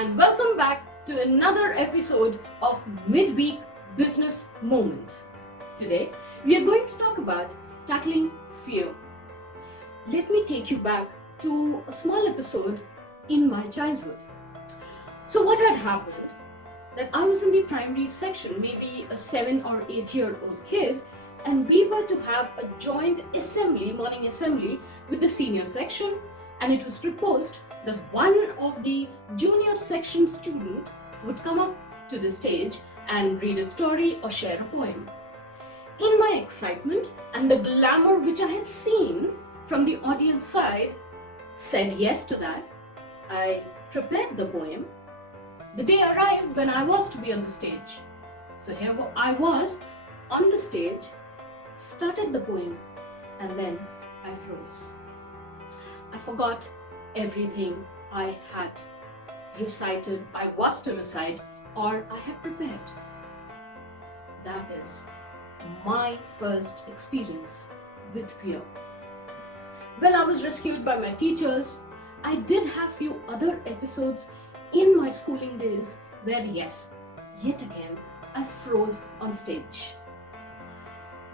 and welcome back to another episode of Midweek Business Moment. Today, we are going to talk about tackling fear. Let me take you back to a small episode in my childhood. So what had happened, that I was in the primary section, maybe a 7 or 8-year-old kid, and we were to have a joint assembly, morning assembly with the senior section, and it was proposed that one of the junior section student would come up to the stage and read a story or share a poem. In my excitement and the glamour which I had seen from the audience side, said yes to that. I prepared the poem. The day arrived when I was to be on the stage. So here I was on the stage, started the poem, and then I froze. I forgot everything I had recited, I was to recite, or I had prepared. That is my first experience with fear. Well, I was rescued by my teachers. I did have few other episodes in my schooling days where, yes, yet again, I froze on stage.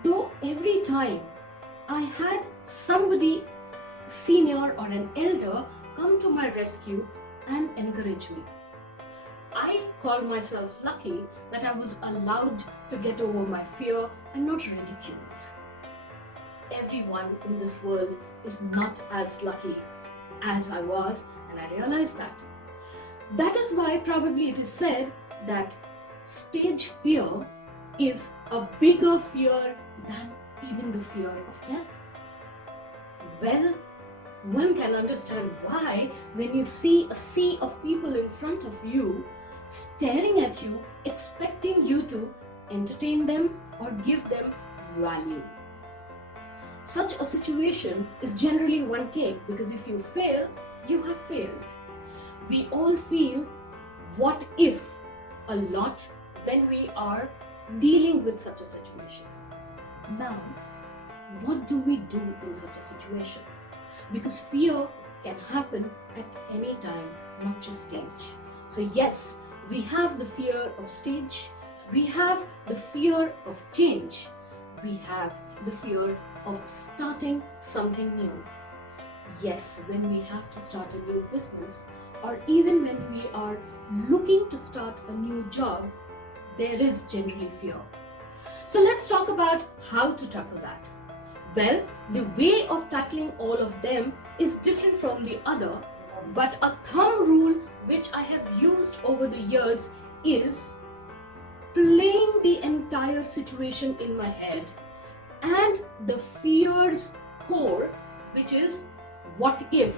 Though every time I had somebody senior or an elder come to my rescue and encourage me. I call myself lucky that I was allowed to get over my fear and not ridiculed. Everyone in this world is not as lucky as I was, and I realized that. That is why probably it is said that stage fear is a bigger fear than even the fear of death. Well, one can understand why when you see a sea of people in front of you, staring at you, expecting you to entertain them or give them value. Such a situation is generally one take, because if you fail, you have failed. We all feel what if a lot when we are dealing with such a situation. Now, what do we do in such a situation? Because fear can happen at any time, not just stage. So yes, we have the fear of stage, we have the fear of change, we have the fear of starting something new. Yes, when we have to start a new business, or even when we are looking to start a new job, there is generally fear. So let's talk about how to tackle that. Well, the way of tackling all of them is different from the other, but a thumb rule which I have used over the years is playing the entire situation in my head and the fear's core, which is what if.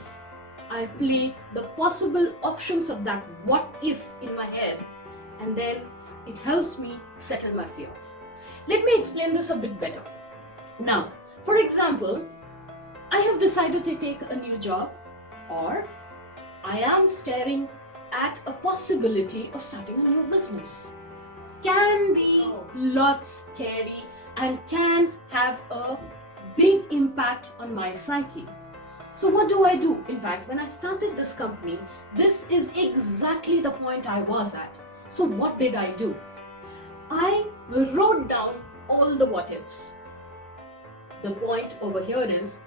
I play the possible options of that what if in my head, and then it helps me settle my fear. Let me explain this a bit better. Now, for example, I have decided to take a new job, or I am staring at a possibility of starting a new business. Can be lots scary and can have a big impact on my psyche. So what do I do? In fact, when I started this company, this is exactly the point I was at. So what did I do? I wrote down all the what ifs. The point over here is,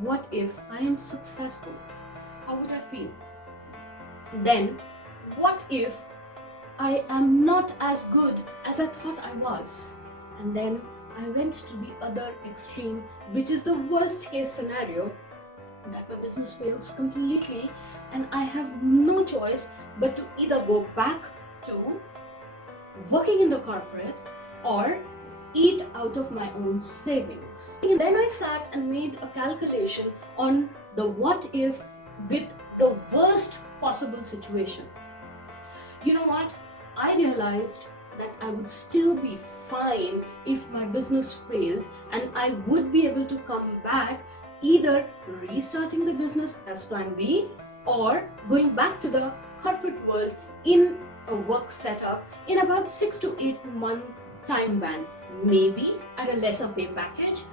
what if I am successful? How would I feel? Then, what if I am not as good as I thought I was? And then I went to the other extreme, which is the worst case scenario, that my business fails completely and I have no choice but to either go back to working in the corporate or eat out of my own savings. And then I sat and made a calculation on the what if with the worst possible situation. You know what? I realized that I would still be fine if my business failed, and I would be able to come back, either restarting the business as plan B or going back to the corporate world in a work setup in about 6 to 8 month time band, maybe at a lesser pay package,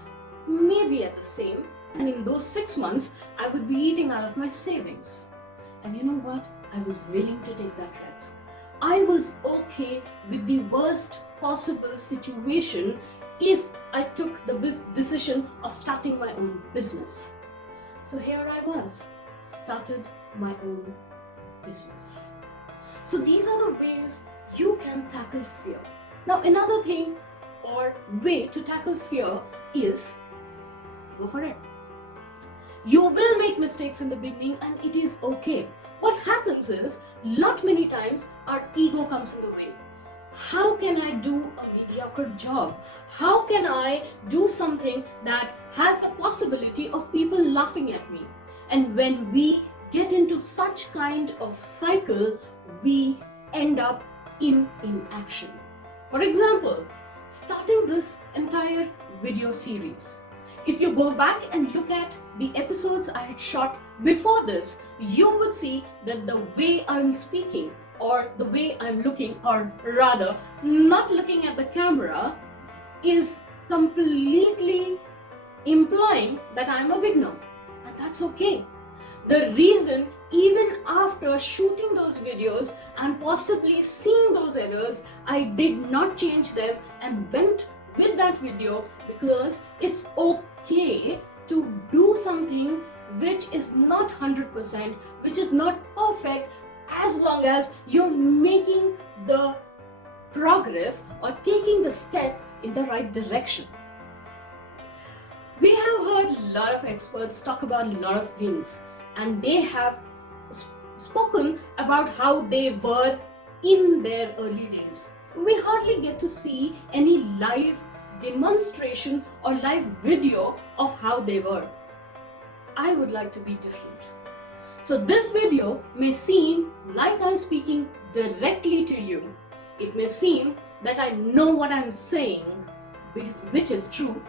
maybe at the same, and in those 6 months I would be eating out of my savings. And you know what? I was willing to take that risk. I was okay with the worst possible situation if I took the decision of starting my own business. So here I was, started my own business. So these are the ways you can tackle fear. Now another thing or way to tackle fear is go for it. You will make mistakes in the beginning and it is okay. What happens is, not many times our ego comes in the way. How can I do a mediocre job? How can I do something that has the possibility of people laughing at me? And when we get into such kind of cycle, we end up in inaction. For example, starting this entire video series. If you go back and look at the episodes I had shot before this, you would see that the way I'm speaking or the way I'm looking, or rather not looking at the camera, is completely implying that I'm a beginner, and that's okay. The reason, even after shooting those videos and possibly seeing those errors, I did not change them and went with that video, because it's okay to do something which is not 100%, which is not perfect, as long as you're making the progress or taking the step in the right direction. We have heard a lot of experts talk about a lot of things, and they have spoken about how they were in their early days. We hardly get to see any live demonstration or live video of how they were. I would like to be different. So this video may seem like I'm speaking directly to you. It may seem that I know what I'm saying, which is true.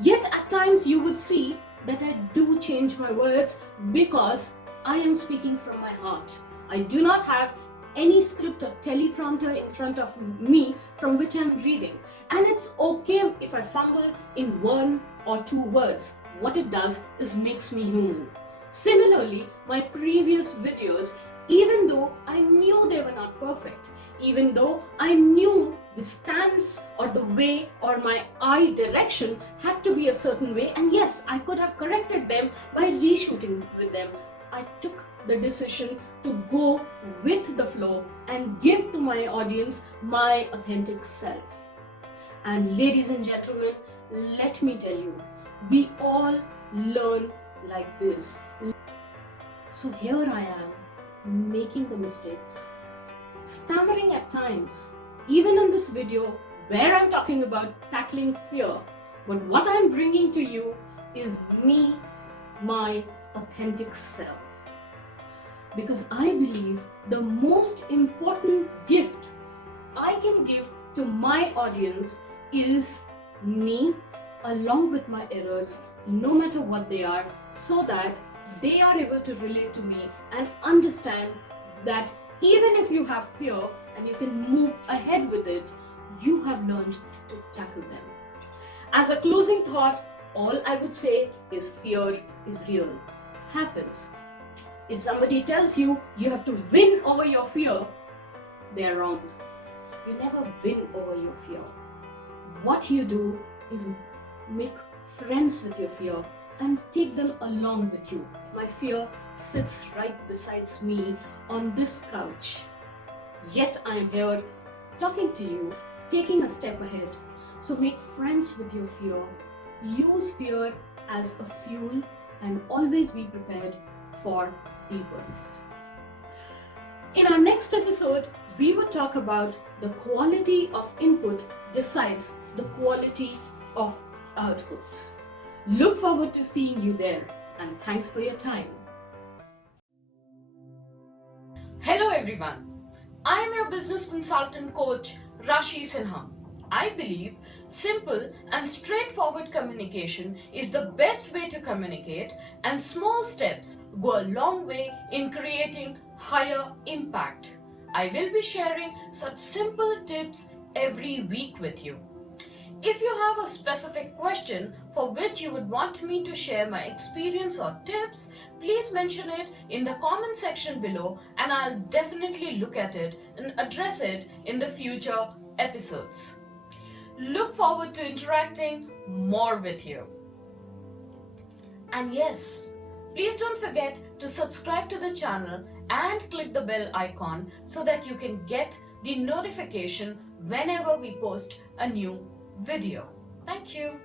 Yet at times you would see that I do change my words because I am speaking from my heart. I do not have any script or teleprompter in front of me from which I'm reading. And it's okay if I fumble in one or two words. What it does is makes me human. Similarly, my previous videos, even though I knew they were not perfect, even though I knew the stance or the way or my eye direction had to be a certain way, and yes, I could have corrected them by reshooting with them, I took the decision to go with the flow and give to my audience my authentic self. And ladies and gentlemen, let me tell you, we all learn like this. So here I am, making the mistakes, stammering at times, even in this video where I'm talking about tackling fear. But what I'm bringing to you is me, my authentic self. Because I believe the most important gift I can give to my audience is me, along with my errors, no matter what they are, so that they are able to relate to me and understand that even if you have fear and you can move ahead with it, you have learned to tackle them. As a closing thought, all I would say is fear is real, happens. If somebody tells you you have to win over your fear, they are wrong. You never win over your fear. What you do is make friends with your fear and take them along with you. My fear sits right beside me on this couch. Yet I am here talking to you, taking a step ahead. So make friends with your fear. Use fear as a fuel and always be prepared for the worst. In our next episode, we will talk about the quality of input decides the quality of output. Look forward to seeing you there, and thanks for your time. Hello everyone. I am your business consultant coach, Rashie Sinha. I believe simple and straightforward communication is the best way to communicate, and small steps go a long way in creating higher impact. I will be sharing such simple tips every week with you. If you have a specific question for which you would want me to share my experience or tips, please mention it in the comment section below and I'll definitely look at it and address it in the future episodes. Look forward to interacting more with you. And yes, please don't forget to subscribe to the channel and click the bell icon so that you can get the notification whenever we post a new video. Thank you.